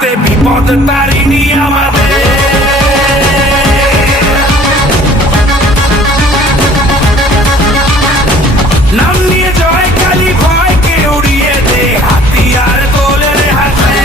হাতে বিপদ তারিণী আমাদের। নাম নিয়ে জয় কালী ভয়কে উড়িয়ে দে, হাতিয়ার তোলে রে হাতে।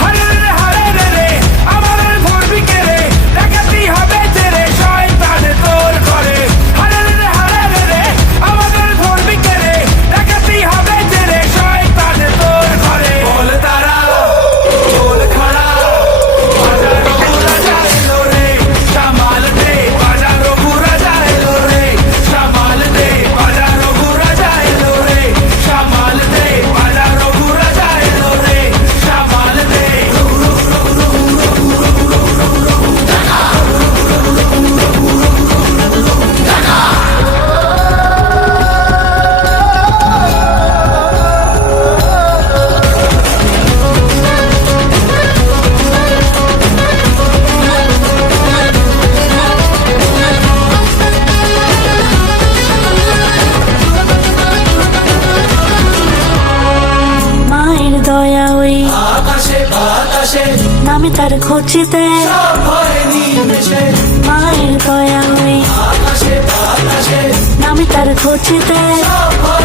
হরে রে হরে রে রে আমাদের ধরবি কে রে, ডাকাতি হবে যে রে শয়তান তোর ঘরে। হরে রে হরে রে রে আমাদের ধরবি কে রে, ডাকাতি হবে যে রে শয়তান তোর ঘরে। বল তারা বল খড়া বাজারো রাজা এলো রে, সামাল দে বাজারো রাজা এলো রে, সামাল দে বাজারো রাজা এলো রে, সামাল দে বাজারো রাজা এলো রে, সামাল দে। মায়ের দয়া ওই আকাশে বাতাসে নামে তার খোঁজেতে, সব হয় নিমেষে। মায়ের দয়া ওই আকাশে বাতাসে নামে তার খোঁজেতে, সব হয়